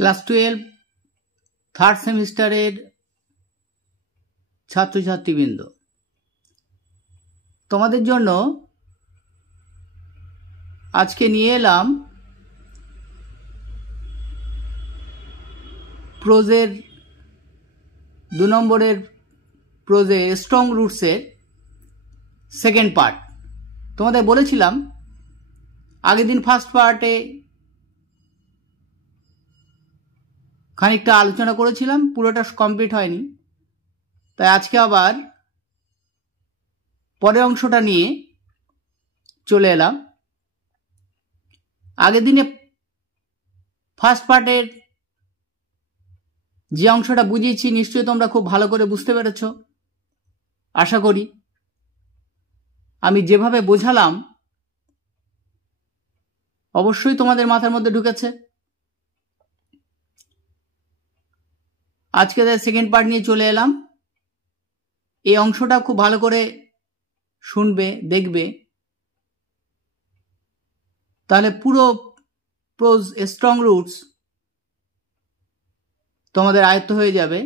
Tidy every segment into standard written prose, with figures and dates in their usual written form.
Class 12 third সেমিস্টারের ছাত্রছাত্রীবৃন্দ, তোমাদের জন্য আজকে নিয়ে এলাম প্রোজের 2 নম্বরের প্রোজে স্ট্রং রুটসের সেকেন্ড পার্ট। তোমাদের বলেছিলাম আগের দিন ফার্স্ট পার্টে খানিকটা আলোচনা করেছিলাম, পুরোটা কমপ্লিট হয়নি, তাই আজকে আবার পরের অংশটা নিয়ে চলে এলাম। আগের দিনে ফার্স্ট পার্টের যে অংশটা বুঝিয়েছি নিশ্চয়ই তোমরা খুব ভালো করে বুঝতে পেরেছ আশা করি। আমি যেভাবে বোঝালাম অবশ্যই তোমাদের মাথার মধ্যে ঢুকেছে। আজকে সেকেন্ড পার্ট নিয়ে চলে এলাম। এই অংশটা খুব ভালো করে শুনবে, দেখবে, তাহলে পুরো প্রোজ স্ট্রং রুটস তোমাদের আয়ত্ত হয়ে যাবে।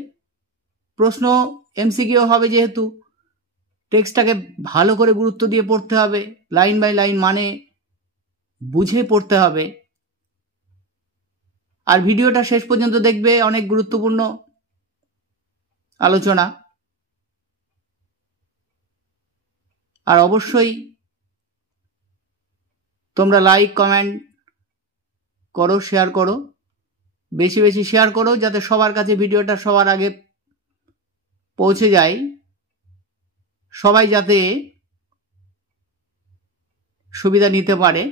প্রশ্ন এমসিকিউ হবে, যেহেতু টেক্সটটাকে ভালো করে গুরুত্ব দিয়ে পড়তে হবে, লাইন বাই লাইন মানে বুঝে পড়তে হবে। আর ভিডিওটা শেষ পর্যন্ত দেখবে, অনেক গুরুত্বপূর্ণ আলোচনা। আর অবশ্যই তোমরা লাইক কমেন্ট করো, শেয়ার করো, বেশি বেশি শেয়ার করো, যাতে সবার কাছে ভিডিওটা সবার আগে পৌঁছে যায়, সবাই যাতে সুবিধা নিতে পারে।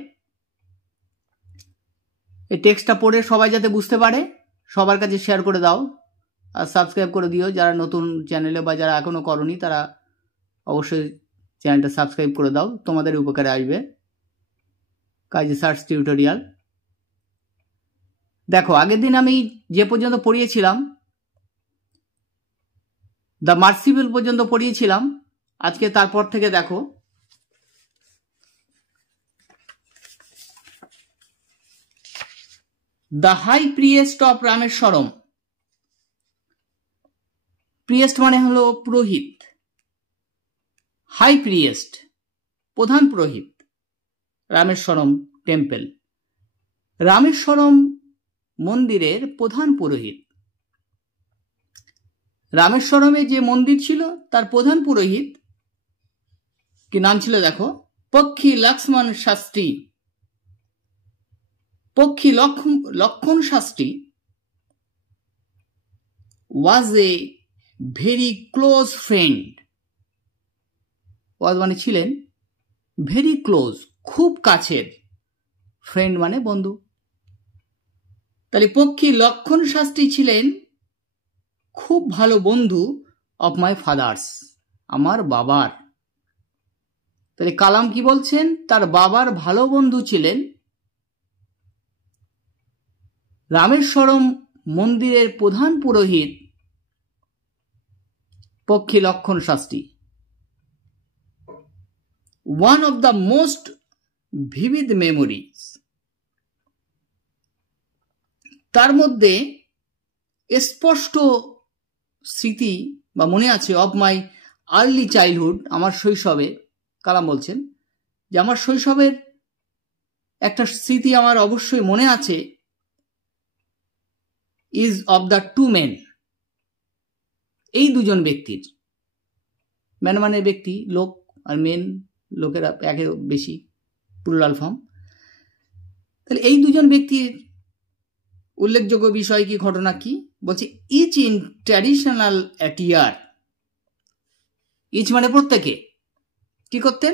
এই টেক্সটটা পড়ে সবাই যাতে বুঝতে পারে, সবার কাছে শেয়ার করে দাও। আর সাবস্ক্রাইব করে দিও যারা নতুন চ্যানেলে, বা যারা এখনো করনি তারা অবশ্যই চ্যানেলটা সাবস্ক্রাইব করে দাও, তোমাদের উপকারে আসবে। কাজী সার্চ টিউটোরিয়াল। দেখো, আগের দিন আমি যে পর্যন্ত পড়িয়েছিলাম, দ্য মার্সিবল পর্যন্ত পড়িয়েছিলাম। আজকে তারপর থেকে দেখো the high priest of Rameswaram. Priest মানে হলো পুরোহিত, হাই প্রিয়েস্ট প্রধান পুরোহিত, রামেশ্বরম টেম্পল, রামেশ্বরম মন্দিরের প্রধান পুরোহিত। রামেশ্বরমে যে মন্দির ছিল তার প্রধান পুরোহিত কি নাম ছিল দেখো, পক্ষী লক্ষ্মণ শাস্ত্রী। পক্ষী লক্ষণ শাস্ত্রী ওয়াজ এ ভেরি ক্লোজ ফ্রেন্ড। ওয়াজ মানে ছিলেন, ভেরি ক্লোজ খুব কাছের, ফ্রেন্ড মানে বন্ধু। তাহলে পক্ষী লক্ষণ শাস্ত্রী ছিলেন খুব ভালো বন্ধু অফ মাই ফাদার্স, আমার বাবার। তাহলে কালাম কি বলছেন, তার বাবার ভালো বন্ধু ছিলেন রামেশ্বরম মন্দিরের প্রধান পুরোহিত পক্ষী লক্ষণ Shastri. One of the most vivid memories, তার মধ্যে স্পষ্ট স্মৃতি বা মনে আছে, অফ মাই আর্লি চাইল্ডহুড, আমার শৈশবে। কালাম বলছেন যে আমার শৈশবের একটা স্মৃতি আমার অবশ্যই মনে আছে, is of the two men, এই দুজন ব্যক্তির। ম্যান মানে ব্যক্তি, লোক, আর মেন লোকেরা একের বেশি, প্লুরাল ফর্ম। তাহলে এই দুজন ব্যক্তির উল্লেখযোগ্য বিষয় কি, ঘটনা কি বলছে, ইচ ইন ট্র্যাডিশনাল অ্যাটিয়ার। ইচ মানে প্রত্যেকে কি করতেন,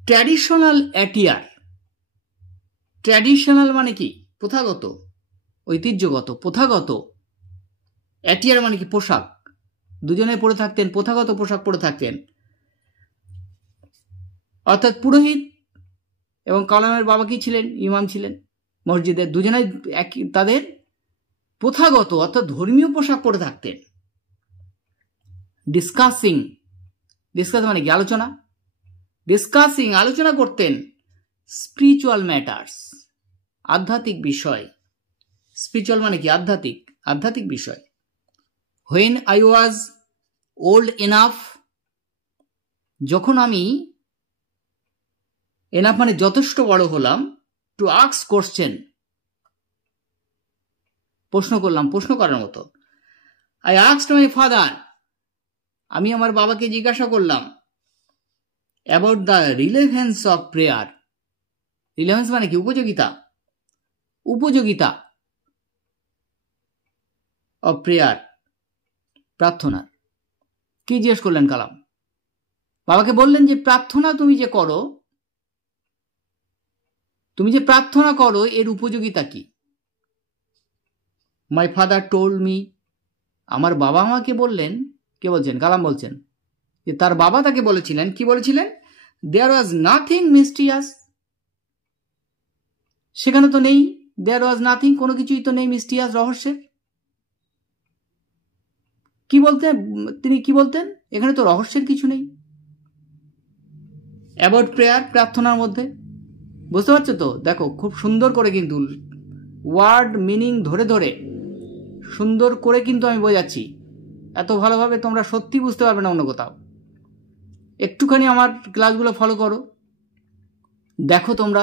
ট্র্যাডিশনাল অ্যাটিয়ার। ট্র্যাডিশনাল মানে কি, প্রথাগত, ঐতিহ্যগত, প্রথাগত। অ্যাটিয়ার মানে কি, পোশাক। দুজনে পরে থাকতেন, প্রথাগত পোশাক পরে থাকতেন। অর্থাৎ পুরোহিত এবং কালামের বাবা কি ছিলেন, ইমাম ছিলেন মসজিদের, দুজনেই তাদের প্রথাগত অর্থাৎ ধর্মীয় পোশাক পরে থাকতেন। ডিসকাসিং, ডিসকাস মানে কি, আলোচনা। ডিসকাসিং আলোচনা করতেন স্পিরিচুয়াল ম্যাটার্স, আধ্যাত্মিক বিষয়। স্পিরিচুয়াল মানে কি? আধ্যাত্মিক, আধ্যাত্মিক বিষয়। When I was old enough, যখন আমি, এনাফ মানে যথেষ্ট বড় হলাম, টু আস্ক কোশ্চেন, প্রশ্ন করলাম, প্রশ্ন করার মতো। আই আস্কড মাই ফাদার, আমি আমার বাবাকে জিজ্ঞাসা করলাম, about the relevance of prayer. Relevance মানে কি? উপযোগিতা, উপযোগিতা অফ প্রেয়ার, প্রার্থনা। কি জিজ্ঞেস করলেন কালাম? বাবাকে বললেন যে প্রার্থনা তুমি যে করো, তুমি যে প্রার্থনা করো এর উপযোগিতা কি? মাই ফাদার টোল্ড মি, আমার বাবা আমাকে বললেন। কে বলছেন? কালাম বলছেন যে তার বাবা তাকে বলেছিলেন, কি বলেছিলেন? দেয়ার ওয়াজ নাথিং মিস্টিরিয়াস, সেখানে তো নেই, দেয়ার ওয়াজ নাথিং, কোনো কিছুই তো নেই মিস্টিরিয়াস, রহস্যের। কি বলতেন তিনি? কি বলতেন? এখানে তো রহস্যের কিছু নেই। অ্যাবাউট প্রেয়ার, প্রার্থনার মধ্যে, বুঝতে পারছো তো? দেখো খুব সুন্দর করে কিন্তু ওয়ার্ড মিনিং ধরে ধরে সুন্দর করে কিন্তু আমি বোঝাচ্ছি। এত ভালোভাবে তোমরা সত্যি বুঝতে পারবে না অন্য কোথাও। একটুখানি আমার ক্লাসগুলো ফলো করো, দেখো তোমরা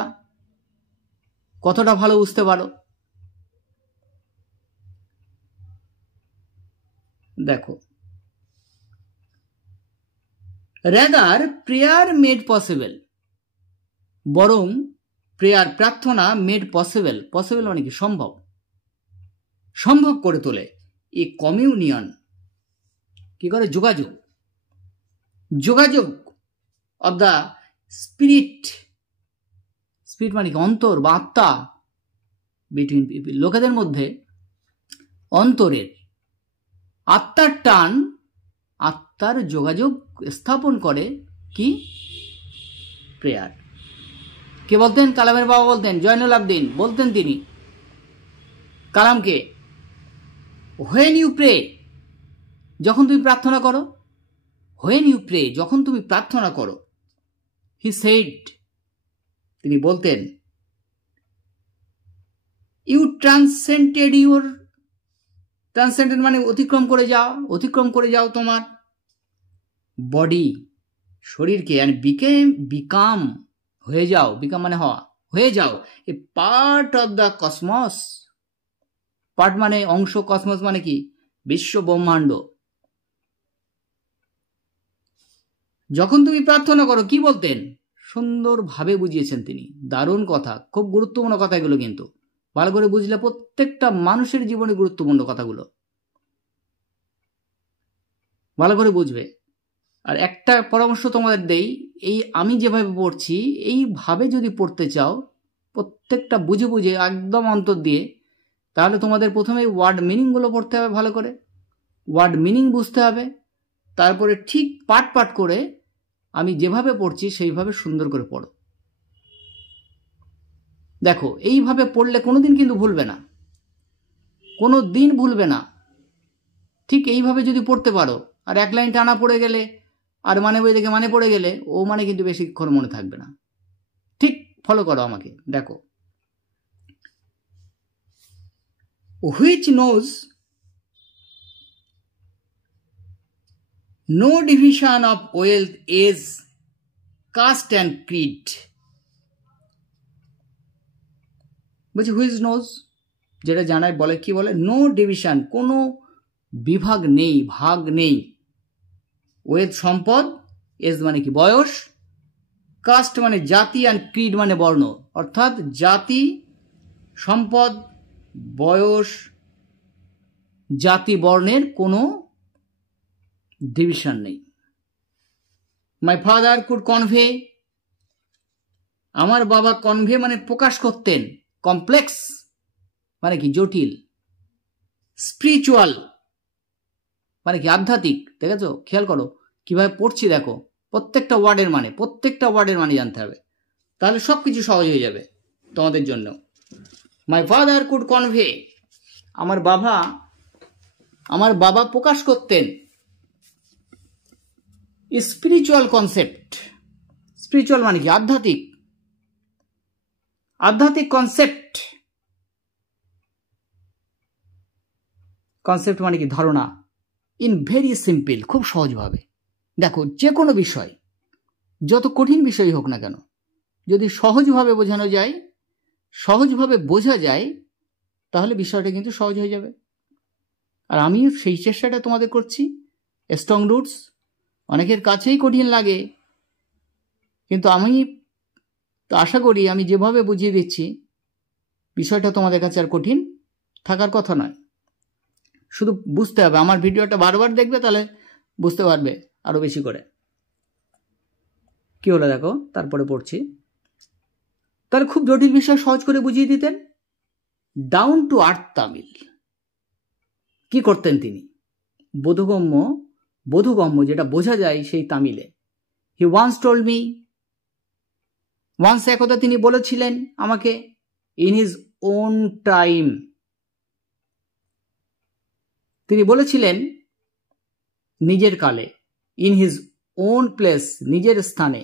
কতটা ভালো বুঝতে পারো। দেখো, রেদার প্রেয়ার মেড পসিবল, বরং প্রেয়ার, প্রার্থনা মেড পসিবল, পসিবল মানে কি? সম্ভব, সম্ভব করে তোলে। এ কমিউনিয়ন, কি করে? যোগাযোগ, যোগাযোগ অব দ্য স্পিরিট, স্পিরিট মানে কি? অন্তর বা আত্মা, বিটুইন পিপল, লোকেদের মধ্যে অন্তরের, আত্মার টান, আত্মার যোগাযোগ স্থাপন করে কি? প্রেয়ার। কে বলতেন? কালামের বাবা বলতেন, জয়নুল আবদিন বলতেন তিনি কালামকে, হোয়েন ইউ প্রে, যখন তুমি প্রার্থনা করো, হোয়েন ইউ প্রে, যখন তুমি প্রার্থনা করো, হি সেড, তিনি বলতেন, ইউ ট্রান্সেন্ডেড ইউর, ট্রান্সেন্ডেড মানে অতিক্রম করে যাও, অতিক্রম করে যাও তোমার বডি, শরীরকে, অ্যান্ড বিকাম, হয়ে যাও, বিকাম মানে হওয়া, হয়ে যাও a part of the cosmos, part মানে অংশ, কসমস মানে কি? বিশ্ব ব্রহ্মাণ্ড। যখন তুমি প্রার্থনা করো, কি বলতেন? সুন্দরভাবে বুঝিয়েছেন তিনি, দারুণ কথা, খুব গুরুত্বপূর্ণ কথা এগুলো, কিন্তু ভালো করে বুঝলে প্রত্যেকটা মানুষের জীবনে গুরুত্বপূর্ণ কথাগুলো ভালো করে বুঝবে। আর একটা পরামর্শ তোমাদের দেই, এই আমি যেভাবে পড়ছি এইভাবে যদি পড়তে চাও, প্রত্যেকটা বুঝে বুঝে একদম অন্তর দিয়ে, তাহলে তোমাদের প্রথমে ওয়ার্ড মিনিংগুলো পড়তে হবে ভালো করে, ওয়ার্ড মিনিং বুঝতে হবে, তারপরে ঠিক পাঠ পাঠ করে আমি যেভাবে পড়ছি সেইভাবে সুন্দর করে পড়ো। দেখো এইভাবে পড়লে কোনোদিন কিন্তু ভুলবে না, কোনো দিন ভুলবে না। ঠিক এইভাবে যদি পড়তে পারো, আর এক লাইন টানা পড়ে গেলে আর মানে বই দেখে মানে পড়ে গেলে ও মানে কিন্তু বেশিক্ষণ মনে থাকবে না। ঠিক ফলো করো আমাকে। দেখো, which knows no division of wealth as caste and creed, বলছি হুইচ নোজ, যেটা জানায় বলে, কি বলে? নো ডিভিশন, কোনো বিভাগ নেই, ভাগ নেই, ওয়েলথ সম্পদ, এজ মানে কি? বয়স, কাস্ট মানে জাতি, অ্যান্ড ক্রিড মানে বর্ণ, অর্থাৎ জাতি, সম্পদ, বয়স, জাতি, বর্ণের কোনো ডিভিশন নেই। মাই ফাদার কুড কনভে, আমার বাবা কনভে মানে প্রকাশ করতেন, কমপ্লেক্স মানে কি? জটিল। স্পিরিচুয়াল মানে কি? আধ্যাত্মিক। দেখেছো? খেয়াল করো কিভাবে পড়ছি, দেখো প্রত্যেকটা ওয়ার্ডের মানে, প্রত্যেকটা ওয়ার্ডের মানে জানতে হবে, তাহলে সব কিছু সহজ হয়ে যাবে তোমাদের জন্য। মাই ফাদার কুড কনভে, আমার বাবা প্রকাশ করতেন স্পিরিচুয়াল কনসেপ্ট, স্পিরিচুয়াল মানে কি? আধ্যাত্মিক, আধ্যাত্মিক কনসেপ্ট কনসেপ্ট মানে কি ধারণা, ইন ভেরি সিম্পল, খুব সহজভাবে। দেখো, যে কোনো বিষয়, যত কঠিন বিষয় হোক না কেন, যদি সহজভাবে বোঝানো যায়, সহজভাবে বোঝা যায়, তাহলে বিষয়টা কিন্তু সহজ হয়ে যাবে। আর আমি সেই চেষ্টাটা তোমাদের করছি। স্ট্রং রুটস অনেকের কাছেই কঠিন লাগে, কিন্তু আমি আশা করি আমি যেভাবে বুঝিয়ে দিচ্ছি বিষয়টা তোমাদের কাছে আর কঠিন থাকার কথা নয়। শুধু বুঝতে হবে, আমার ভিডিওটা বারবার দেখবে, তাহলে বুঝতে পারবে আরো বেশি করে। কি হলো দেখো, তারপরে পড়ছি। তাহলে খুব জটিল বিষয় সহজ করে বুঝিয়ে দিতেন। Down to earth Tamil. কি করতেন তিনি? বোধগম্য যেটা বোঝা যায় সেই তামিলে। He wants told me, once একদা তিনি বলেছিলেন আমাকে, ইন হিজ ওন টাইম, তিনি বলেছিলেন নিজের কালে, ইন হিজ ওন প্লেস, নিজের স্থানে,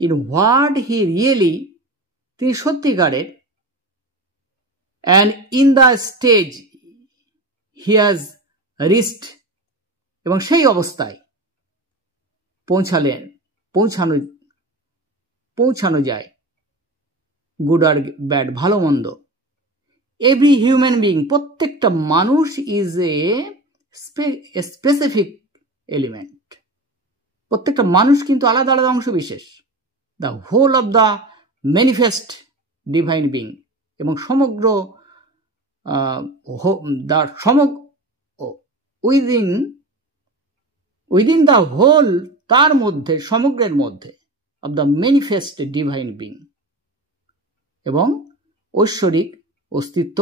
ইন হোয়াট হি রিয়েলি, তিনি সত্যিকারের, and in the stage he has reached, এবং সেই অবস্থায় পৌঁছানো যায়, গুড আর ব্যাড, ভালো মন্দ। এভরি হিউম্যান বিং, প্রত্যেকটা মানুষ ইজ এ স্পেসিফিক এলিমেন্ট, প্রত্যেকটা মানুষ কিন্তু আলাদা আলাদা অংশ বিশেষ। The whole of the manifest divine being, এবং সমগ্র উইদিন দ্য হোল, তার মধ্যে, সমগ্রের মধ্যে, of the manifest divine being, এবং ঐশ্বরিক অস্তিত্ব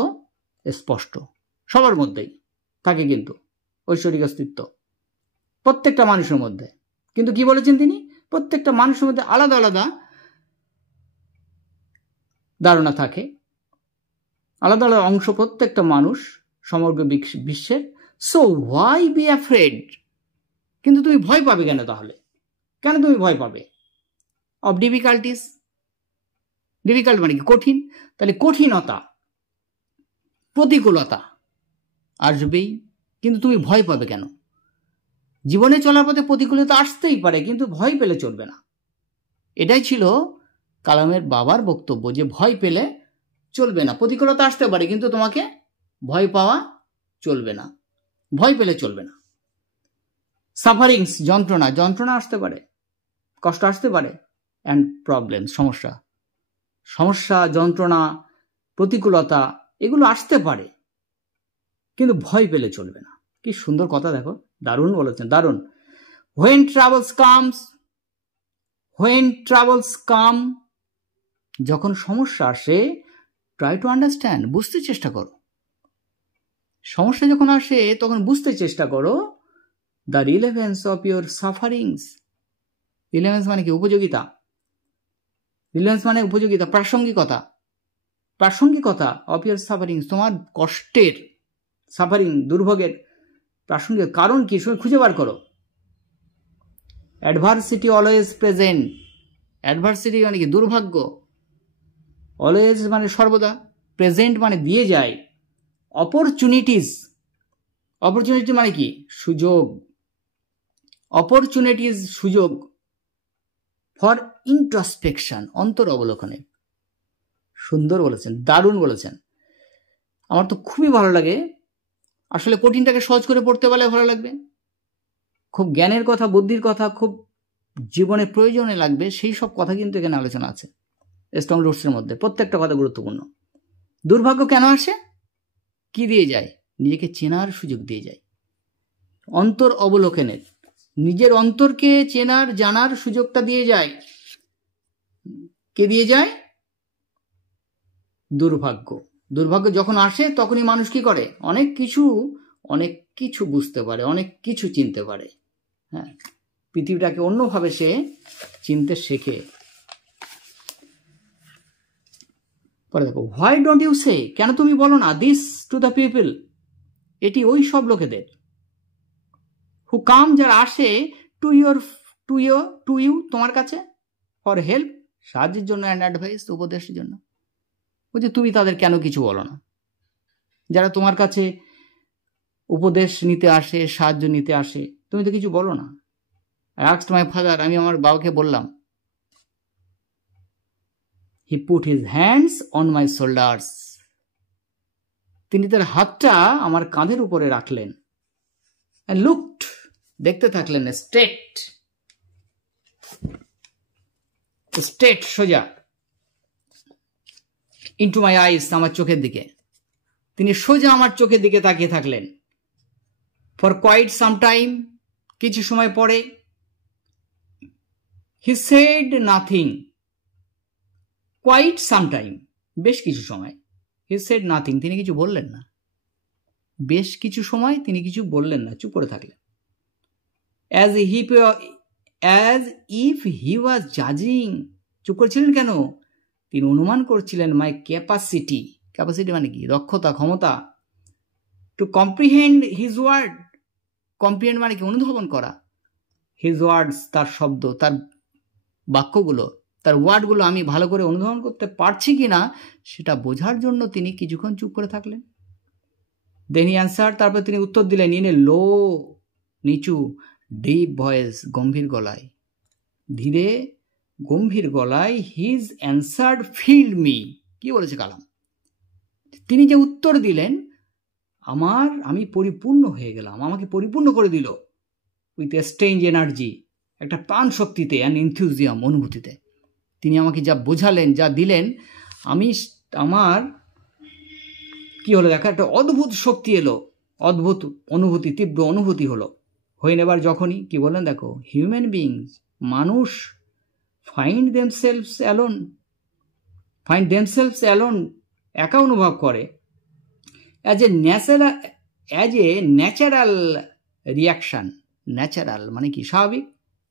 স্পষ্ট সবার মধ্যেই থাকে, কিন্তু ঐশ্বরিক অস্তিত্ব প্রত্যেকটা মানুষের মধ্যে। কিন্তু কি বলেছেন তিনি? প্রত্যেকটা মানুষের মধ্যে আলাদা আলাদা ধারণা থাকে, আলাদা আলাদা অংশ প্রত্যেকটা মানুষ সমগ্র বিশ্বের। সো হোয়াই বি অ্যাফ্রেড, কিন্তু তুমি ভয় পাবে কেন? তাহলে কেন তুমি ভয় পাবে? অফ ডিফিকাল্টিস, ডিফিকাল্ট মানে কি? কঠিন। তাহলে কঠিনতা, প্রতিকূলতা আসবেই, কিন্তু তুমি ভয় পাবে কেন? জীবনে চলার পথে প্রতিকূলতা আসতেই পারে, কিন্তু ভয় পেলে চলবে না। এটাই ছিল কালামের বাবার বক্তব্য, যে ভয় পেলে চলবে না। প্রতিকূলতা আসতে পারে, কিন্তু তোমাকে ভয় পাওয়া চলবে না, ভয় পেলে চলবে না। সাফারিংস, যন্ত্রণা আসতে পারে, কষ্ট আসতে পারে, অ্যান্ড প্রবলেম, সমস্যা, যন্ত্রণা, প্রতিকূলতা, এগুলো আসতে পারে, কিন্তু ভয় পেলে চলবে না। কি সুন্দর কথা দেখো, দারুণ বলেছেন, দারুণ। হোয়েন ট্রাবলস কাম, যখন সমস্যা আসে, ট্রাই টু আন্ডারস্ট্যান্ড, বুঝতে চেষ্টা করো। সমস্যা যখন আসে তখন বুঝতে চেষ্টা করো the relevance of your sufferings. Relevance মানে কি? উপযোগিতা। রিলেভেন্স মানে উপযোগিতা, প্রাসঙ্গিকতা অফ ইউর সাফারিংস, তোমার কষ্টের, সাফারিং, দুর্ভোগের প্রাসঙ্গিক কারণ কি খুঁজে বার করো। অ্যাডভার্সিটি অলওয়েজ প্রেজেন্ট, অ্যাডভার্সিটি মানে কি? দুর্ভাগ্য। অলওয়েজ মানে সর্বদা, প্রেজেন্ট মানে দিয়ে যায়। অপরচুনিটি মানে কি? সুযোগ। অপরচুনিটিজ, সুযোগ ফর ইন্ট্রোস্পেকশন, অন্তর অবলোকনে। সুন্দর বলেছেন, দারুণ বলেছেন। আমার তো খুবই ভালো লাগে। আসলে কঠিনটাকে সহজ করে পড়তে পারলে ভালো লাগবে। খুব জ্ঞানের কথা, বুদ্ধির কথা, খুব জীবনে প্রয়োজনে লাগবে, সেই সব কথা কিন্তু এখানে আলোচনা আছে স্ট্রং রুটসের মধ্যে। প্রত্যেকটা কথা গুরুত্বপূর্ণ। দুর্ভাগ্য কেন আসে? কি দিয়ে যায়? নিজেকে চেনার সুযোগ দিয়ে যায়। অন্তর অবলোকনের, নিজের অন্তরকে চেনার, জানার সুযোগটা দিয়ে যায়। কে দিয়ে যায়? দুর্ভাগ্য যখন আসে, তখনই মানুষ কি করে? অনেক কিছু বুঝতে পারে, অনেক কিছু চিনতে পারে। হ্যাঁ, পৃথিবীটাকে অন্যভাবে সে চিনতে শেখে। পরে দেখো, হোয়াই ডোন্ট ইউ সে, কেন তুমি বলো না, দিস টু দ্য পিপল, এটি ওই সব লোকেদের, হু কাম, যারা আসে, টু ইউ, তোমার কাছে, ফর হেল্প, সাহায্যের জন্য, অ্যান্ড অ্যাডভাইস, উপদেশের জন্য। বলছে তুমি তাদের কেন কিছু বলো না? যারা তোমার কাছে উপদেশ নিতে আসে, সাহায্য নিতে আসে, তুমি তো কিছু বলো না। I asked my father, আমি আমার বাবাকে বললাম। He put his hands on my shoulders. তিনি তার হাতটা আমার কাঁধের উপরে রাখলেন। And looked, দেখতে থাকলেন, straight সোজা, into my eyes, আমার চোখের দিকে। তিনি সোজা আমার চোখের দিকে তাকিয়ে থাকলেন। For quite some time, কিছু সময় পরে, he said nothing. Quite some time, বেশ কিছু সময়, he said nothing, তিনি কিছু বললেন না। বেশ কিছু সময় তিনি কিছু বললেন না, চুপ করে থাকলেন। As if he was judging. চুপ করেছিলেন কেন? তিনি অনুমান করছিলেন my capacity মানে কি? দক্ষতা, ক্ষমতা। To comprehend his word. comprehend মানে কি? অনুধাবন করা। his words, তার শব্দ, তার বাক্যগুলো, তার ওয়ার্ডগুলো আমি ভালো করে অনুধাবন করতে পারছি কিনা সেটা বোঝার জন্য তিনি কিছুক্ষণ চুপ করে থাকলেন। Then he answered, তারপর তিনি উত্তর দিলেন in a low, নিচু, deep voice, গম্ভীর গলায়, ধীরে গম্ভীর গলায়। his answer filled me. কি বলেছে কালাম? তিনি যে উত্তর দিলেন, আমি পরিপূর্ণ হয়ে গেলাম, আমাকে পরিপূর্ণ করে দিল। উইথ এ স্ট্রেঞ্জ এনার্জি, একটা প্রাণ শক্তিতে, অ্যান্ড এনথিউজিয়াম, অনুভূতিতে। তিনি আমাকে যা বোঝালেন, যা দিলেন, আমার কি হলো দেখো, একটা অদ্ভুত শক্তি এলো, অদ্ভুত অনুভূতি, তীব্র অনুভূতি হলো। হয়ে নেবার যখনই, কি বললেন দেখো, হিউম্যান বিংস, মানুষ, ফাইন্ড দেমসেলভস অ্যালোন, একা অনুভব করে, as a natural reaction. Natural মানে কি? স্বাভাবিক।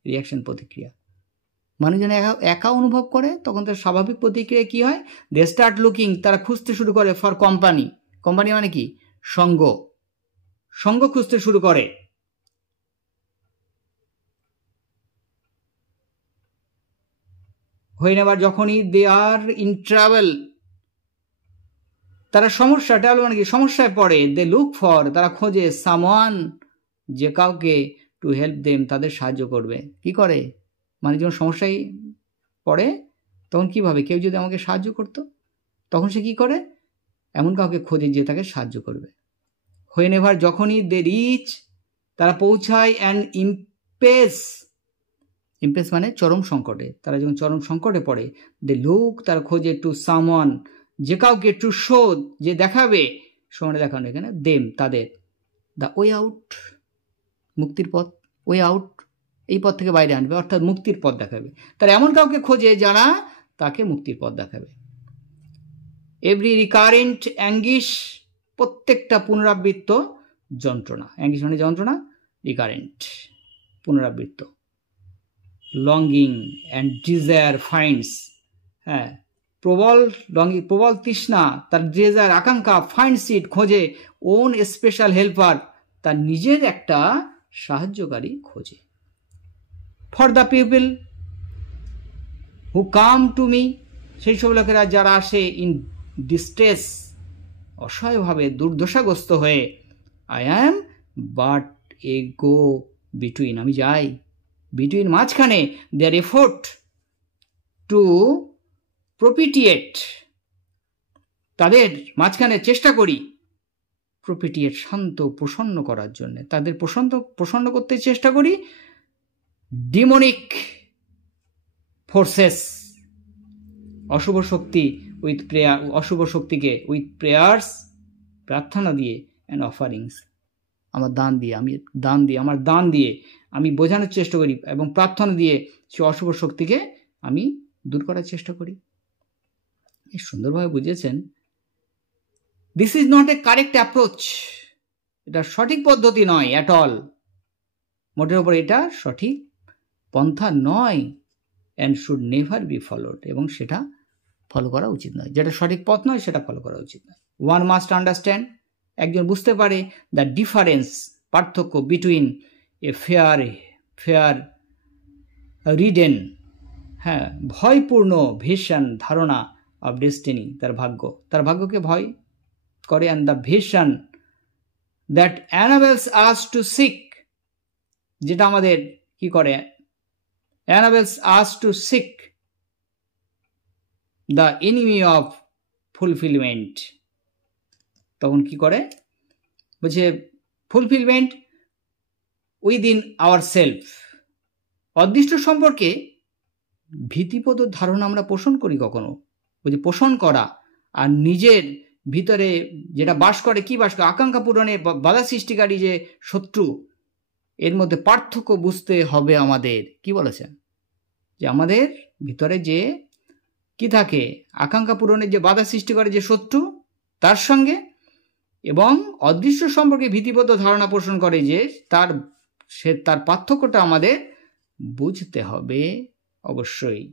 রিয়াকশান, প্রতিক্রিয়া। মানুষ যেন একা অনুভব করে, তখন তার স্বাভাবিক প্রতিক্রিয়া কি হয়? দে স্টার্ট লুকিং, তারা খুঁজতে শুরু করে ফর কোম্পানি। কোম্পানি মানে কি? সঙ্গ খুঁজতে শুরু করে। হয়ে নেবার যখনই দে আর ইন ট্রাভেল, তারা ট্রাভেল মানে কি? সমস্যায় পড়ে। দে লুক ফর, তারা খোঁজে সামওয়ান, যে কাউকে, টু হেল্প দেম, তাদের সাহায্য করবে। কি করে? মানে যখন সমস্যায় পড়ে, তখন কিভাবে? কেউ যদি আমাকে সাহায্য করতো, তখন সে কি করে? এমন কাউকে খোঁজে যে তাকে সাহায্য করবে। হয়ে নেভার যখনই দে রিচ, তারা পৌঁছায়, অ্যান্ড ইম্পেস মানে চরম সংকটে, তারা যখন চরম সংকটে পড়ে, দে লুক, তারা খোঁজে, টু সামওয়ান, যে কাউকে, টু শো, যে দেখাবে, সমানে দেখানো এখানে, দেম, তাদের, দ্য ওয়ে আউট, মুক্তির পথ, ওয়ে আউট, এই পথ থেকে বাইরে আনবে, অর্থাৎ মুক্তির পথ দেখাবে। তারা এমন কাউকে খোঁজে যারা তাকে মুক্তির পথ দেখাবে। এভরি রিকারেন্ট অ্যাঙ্গিশ, প্রত্যেকটা পুনরাবৃত্ত যন্ত্রণা। অ্যাঙ্গিশ মানে যন্ত্রণা, রিকারেন্ট পুনরাবৃত্ত। লঙ্গিং অ্যান্ড ডিজায়ার ফাইন্ডস, হ্যাঁ, প্রবল তৃষ্ণা, তার ডিজায়ার, আকাঙ্ক্ষা, ফাইন্ডস ইট, খোঁজে, ওন স্পেশাল হেল্পার, তার নিজের একটা সাহায্যকারী খোঁজে। For the people who come to me, সেই সব লোকেরা যারা আসে, ইন ডিস্ট্রেস, অসহায়ভাবে, দুর্দশাগ্রস্ত হয়ে, I am but a go between, আমি যাই, বিটুইন মাঝখানে, দেয়ার এফোর্ট টু প্রপিটিয়েট, তাদের মাঝখানে চেষ্টা করি, প্রপিটিয়েট, শান্ত, প্রসন্ন করার জন্য, তাদের প্রসন্ন করতে চেষ্টা করি, ডিমনিক ফোর্সেস, অশুভ শক্তিকে উইথ প্রেয়ার্স, প্রার্থনা দিয়ে, অ্যান্ড অফারিংস, আমার দান দিয়ে আমি বোঝানোর চেষ্টা করি, এবং প্রার্থনা দিয়ে সে অশুভ শক্তিকে আমি দূর করার চেষ্টা করি। এই সুন্দরভাবে বুঝেছেন। This is not a correct approach, এটা সঠিক পদ্ধতি নয়, অ্যাট অল, মোটের উপর এটা সঠিক পন্থা নয়, and should never be followed, এবং সেটা ফলো করা উচিত নয়। যেটা সঠিক পথ নয় সেটা ফলো করা উচিত নয়। ওয়ান মাস্ট আন্ডারস্ট্যান্ড, একজন বুঝতে পারে, দ্য ডিফারেন্স, পার্থক্য, বিটুইন এ ফেয়ার রিডেন, হ্যাঁ, ভয়পূর্ণ ভিশন, ধারণা, অফ ডেস্টিনি, তার ভাগ্যকে ভয় করে, and the vision, that এনাবেলস us to seek, যেটা আমাদের কি করে, enables us to seek the enemy of fulfillment। তখন কি করে, বলছে ফুলফিলমেন্ট উইদিন আওয়ার সেলফ, অদৃষ্ট সম্পর্কে ভীতিপদ ধারণা আমরা পোষণ করি কখনো, বলছে পোষণ করা, আর নিজের ভিতরে যেটা বাস করে, কি বাস করে, আকাঙ্ক্ষা পূরণে বাধা সৃষ্টিকারী যে শত্রু, এর মধ্যে পার্থক্য বুঝতে হবে আমাদের। কি বলেছেন, যে আমাদের ভিতরে যে কি থাকে, আকাঙ্ক্ষা পূরণের যে বাধা সৃষ্টি করে যে শত্রু, তার সঙ্গে, এবং অদৃশ্য সম্পর্কে ভীতিবদ্ধ ধারণা পোষণ করে যে তার পার্থক্যটা আমাদের বুঝতে হবে অবশ্যই।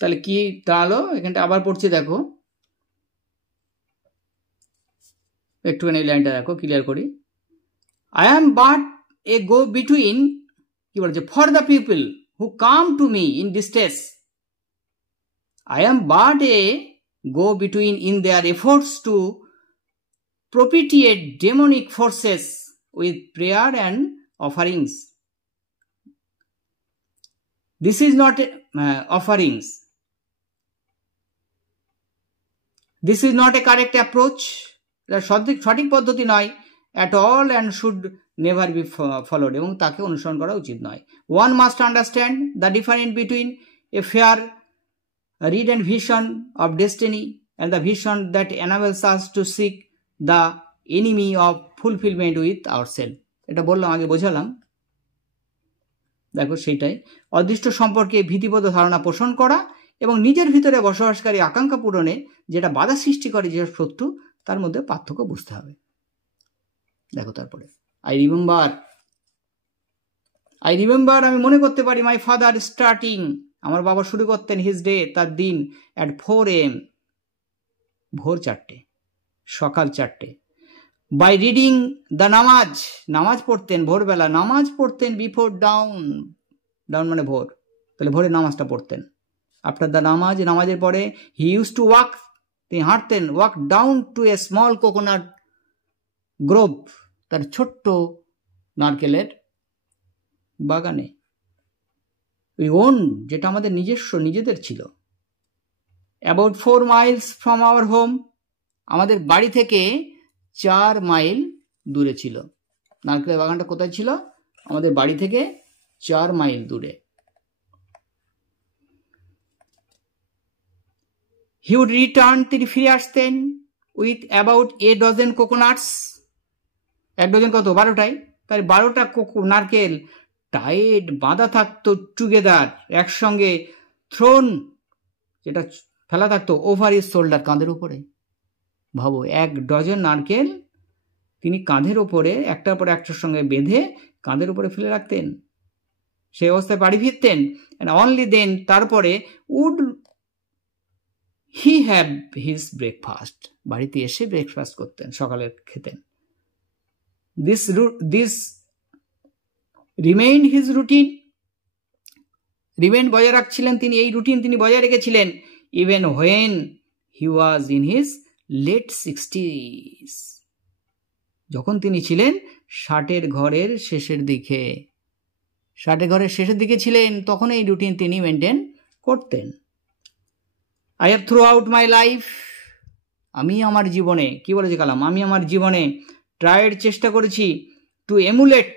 তাহলে কি দাঁড়ালো, এখানটা আবার পড়ছি, দেখো একটুখানি লাইনটা দেখো, ক্লিয়ার করি। I am but a go between, কি বলছে, for the people who come to me in distress. I am but a go between in their efforts to propitiate demonic forces with prayer and offerings. This is not offerings. This is not a correct approach. সঠিক পদ্ধতি নয় at all and should never be followed, এবং তাকে অনুসরণ করা উচিত নয়। One must understand the difference between a fair read and vision of destiny and the vision that enables us to seek the enemy of fulfillment with ourselves। এটা বললাম, আগে বোঝালাম, দেখো সেইটাই, অদৃষ্ট সম্পর্কে ভীতিবদ্ধ ধারণা পোষণ করা এবং নিজের ভিতরে বসবাসকারী আকাঙ্ক্ষা পূরণে যেটা বাধা সৃষ্টি করে যে শত্রু, তার মধ্যে পার্থক্য বুঝতে হবে। দেখো তারপরে, আই রিমেম্বার, আমি মনে করতে পারি, মাই ফাদার স্টার্টিং, আমার বাবা শুরু করতেন হিজ ডে, তার দিন, অ্যাট 4 AM, ভোর 4টে, সকাল 4টে, বাই রিডিং দ্য নামাজ পড়তেন, ভোরবেলা নামাজ পড়তেন, বিফোর ডাউন মানে ভোর, তাহলে ভোরে নামাজটা পড়তেন। আফটার দ্য নামাজের পরে হি ইউজ টু ওয়াক, তিনি হাঁটতেন, walk down to a small coconut grove, তার ছোট্ট নারকেলের বাগানে, উই ওন, যেটা আমাদের নিজেদের ছিল। About 4 miles from our home, আমাদের বাড়ি থেকে 4 মাইল দূরে ছিল। নারকেলের বাগানটা কোথায় ছিল? আমাদের বাড়ি থেকে 4 মাইল দূরে। হি উড রিটার্ন, তিনি ফিরে আসতেন, with about a dozen কোকোনাটস, 1 dozen কত, 12টাই, তাই 12টা নারকেল টাইট বাঁধা থাকতো, টুগেদার, একসঙ্গে, থ্রোন, যেটা ফেলা থাকতো, ওভার ইজ শোল্ডার, কাঁধের উপরে। ভাবো, 1 ডজন নারকেল তিনি কাঁধের ওপরে একটার পর একটার সঙ্গে বেঁধে কাঁধের উপরে ফেলে রাখতেন, সেই অবস্থায় বাড়ি ফিরতেন। অনলি দেন, তারপরে would he have his breakfast, বাড়িতে এসে ব্রেকফাস্ট করতেন, সকালে খেতেন। দিস রিমেইন্ড হিজ রুটিন, বজায় রাখছিলেন তিনি, এই রুটিন তিনি বজায় রেখেছিলেন, even when he was in his late 60s, যখন তিনি ছিলেন 60-এর ঘরের শেষের দিকে, 60-এর ঘরের শেষের দিকে ছিলেন, তখন এই রুটিন তিনি মেনটেন করতেন। I have through out my life, আমি আমার জীবনে, কি বলেছে কালাম, আমি আমার জীবনে ট্রাইড, চেষ্টা করেছি, টু এমুলেট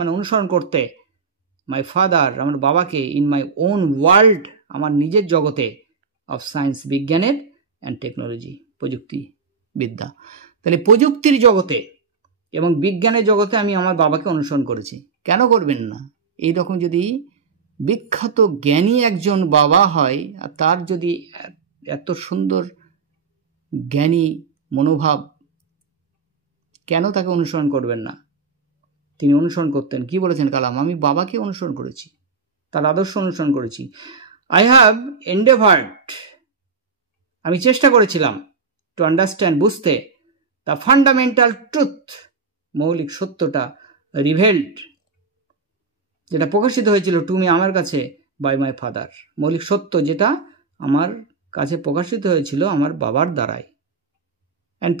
মানে অনুসরণ করতে, মাই ফাদার, আমার বাবাকে, ইন মাই ওন ওয়ার্ল্ড, আমার নিজের জগতে, অফ সায়েন্স, বিজ্ঞানের, অ্যান্ড টেকনোলজি, প্রযুক্তি বিদ্যা। তাহলে প্রযুক্তির জগতে এবং বিজ্ঞানের জগতে আমি আমার বাবাকে অনুসরণ করেছি। কেন করবেন না? এইরকম যদি বিখ্যাত জ্ঞানী একজন বাবা হয়, আর তার যদি এত সুন্দর জ্ঞানী মনোভাব কেন তাকে অনুসরণ করবেন না? তিনি অনুসরণ করতেন। কি বলেছেন কালাম? আমি বাবাকে অনুসরণ করেছি, তার আদর্শ অনুসরণ করেছি। আই হ্যাভ এন্ডেভার্ড, আমি চেষ্টা করেছিলাম, টু আন্ডারস্ট্যান্ড, বুঝতে, দ্য ফান্ডামেন্টাল ট্রুথ, মৌলিক সত্যটা, রিভেলড, যেটা প্রকাশিত হয়েছিল, টু মি, আমার কাছে, বাই মাই ফাদার, মৌলিক সত্য যেটা আমার কাছে প্রকাশিত হয়েছিল আমার বাবার দ্বারাই। অ্যান্ড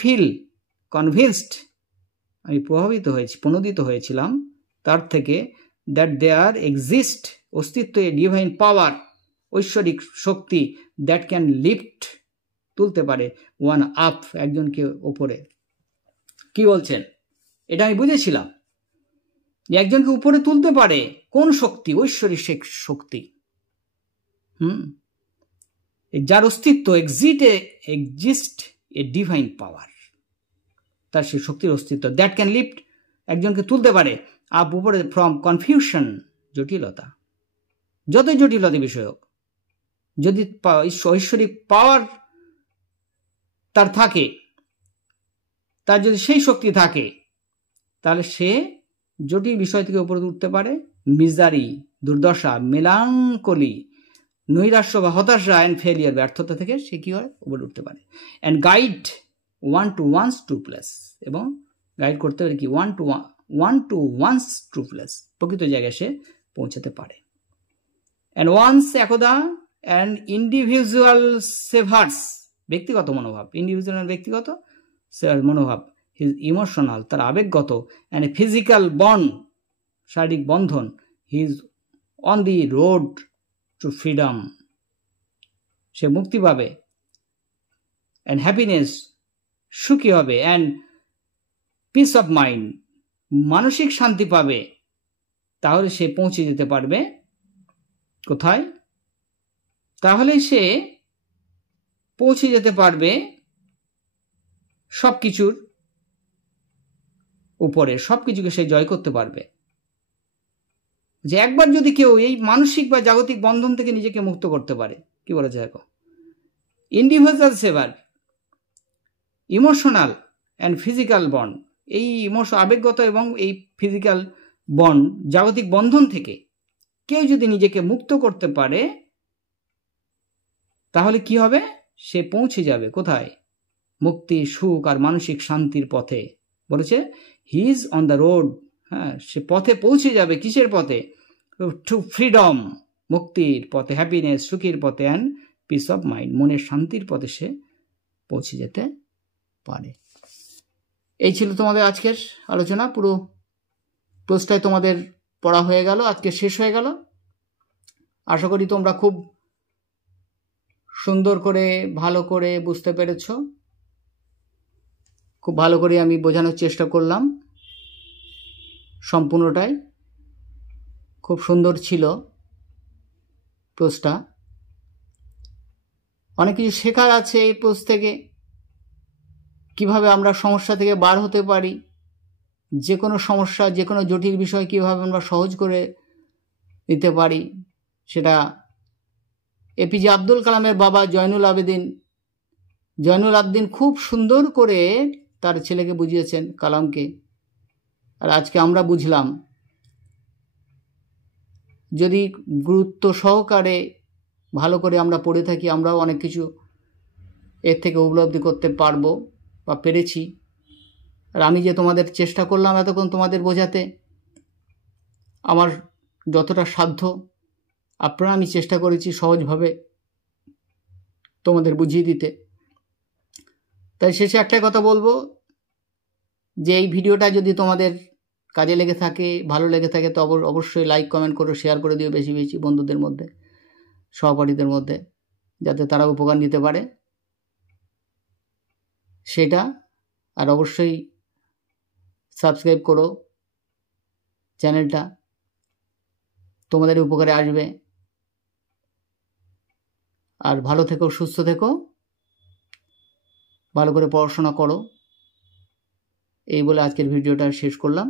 ফিল কনভিন্সড, আমি প্রণোদিত হয়েছিলাম তার থেকে, দ্যাট দেয়ার এক্সিস্ট, অস্তিত্ব, এ ডিভাইন পাওয়ার, ঐশ্বরিক শক্তি, দ্যাট ক্যান লিফট, তুলতে পারে, ওয়ান আপ, একজনকে ওপরে। কি বলছেন? এটা আমি বুঝেছিলাম যে একজনকে উপরে তুলতে পারে কোন শক্তি? ঐশ্বরিক শক্তি, যার অস্তিত্ব, এক্সিস্ট এ ডিভাইন পাওয়ার, তার সেই শক্তির অস্তিত্ব, দ্যাট ক্যান লিফট, একজনকে তুলতে পারে, আপ, উপরে, ফ্রম কনফিউশন, জটিলতা, যতই জটিলতা বিষয় হোক, যদি ঐশ্বরিক পাওয়ার তার থাকে, তার যদি সেই শক্তি থাকে, তাহলে সে জটিল বিষয় থেকে উপরে উঠতে পারে, মিজারি, দুর্দশা, মেলাঙ্কলি, নৈরাশ্য বা হতাশা, অ্যান্ড ফেলিয়ার, ব্যর্থতা থেকে সে কি হয়? উপরে উঠতে পারে। And guide one to one's true place, এবং গাইড করতে পারে কি? One to one's true place, প্রকৃত জায়গায় সে পৌঁছাতে পারে। অ্যান্ড ওয়ান্স, একদা, অ্যান্ড ইন্ডিভিজুয়াল সেভার্স, ব্যক্তিগত মনোভাব, ইন্ডিভিজুয়াল ব্যক্তিগত মনোভাব, হিজ ইমোশনাল, তার আবেগগত, অ্যান্ড ফিজিক্যাল বন্ড, শারীরিক বন্ধন, his on the road to freedom, সে মুক্তি পাবে, অ্যান্ড হ্যাপিনেস, সুখী হবে, অ্যান্ড পিস অফ মাইন্ড, মানসিক শান্তি পাবে, তাহলে সে পৌঁছে যেতে পারবে কোথায়? তাহলে সে পৌঁছে যেতে পারবে সবকিছুর উপরে, সবকিছুকে সে জয় করতে পারবে। যে একবার যদি কেউ এই মানসিক বা জাগতিক বন্ধন থেকে নিজেকে মুক্ত করতে পারে, কি বলেছে দেখো, individual sever, emotional and physical bond, এই আবেগগত এবং এই ফিজিক্যাল বন্ড, জাগতিক বন্ধন থেকে কেউ যদি নিজেকে মুক্ত করতে পারে, তাহলে কি হবে? সে পৌঁছে যাবে কোথায়? মুক্তি, সুখ আর মানসিক শান্তির পথে। বলেছে he is on the road, হ্যাঁ, সে পথে পৌঁছে যাবে। কিসের পথে? টু ফ্রিডম, মুক্তির পথে, হ্যাপিনেস, সুখের পথে, অ্যান্ড পিস অফ মাইন্ড, মনের শান্তির পথে সে পৌঁছে যেতে পারে। এই ছিল তোমাদের আজকের আলোচনা। পুরো পোস্টটাই তোমাদের পড়া হয়ে গেল, আজকে শেষ হয়ে গেল। আশা করি তোমরা খুব সুন্দর করে, ভালো করে বুঝতে পেরেছ। খুব ভালো করে আমি বোঝানোর চেষ্টা করলাম, সম্পূর্ণটাই খুব সুন্দর ছিল পোস্টটা। অনেক কিছু শেখার আছে এই পোস্ট থেকে, কিভাবে আমরা সমস্যা থেকে বার হতে পারি, যে কোনো সমস্যা, যে কোনো জটিল বিষয় কিভাবে আমরা সহজ করে দিতে পারি, সেটা এপিজে আব্দুল কালামের বাবা জয়নুল আবেদিন খুব সুন্দর করে তার ছেলেকে বুঝিয়েছেন, কালামকে। আর আজকে আমরা বুঝলাম। যদি গুরুত্ব সহকারে ভালো করে আমরা পড়ে থাকি, আমরাও অনেক কিছু এর থেকে উপলব্ধি করতে পারবো বা পেরেছি। আর আমি যে তোমাদের চেষ্টা করলাম এতক্ষণ তোমাদের বোঝাতে, আমার যতটা সাধ্য আপনারা আমি চেষ্টা করেছি সহজভাবে তোমাদের বুঝিয়ে দিতে। তাই শেষে একটা কথা বলবো, যে এই ভিডিওটা যদি তোমাদের কাজে লেগে থাকে, ভালো লেগে থাকে, তো অবশ্যই লাইক, কমেন্ট করো, শেয়ার করে দিও বেশি বেশি বন্ধুদের মধ্যে, সহপাঠীদের মধ্যে, যাতে তারা উপকার নিতে পারে সেটা। আর অবশ্যই সাবস্ক্রাইব করো চ্যানেলটা, তোমাদের উপকারে আসবে। আর ভালো থেকো, সুস্থ থেকো, ভালো করে পড়াশোনা করো। এই বলে আজকের ভিডিওটা শেষ করলাম।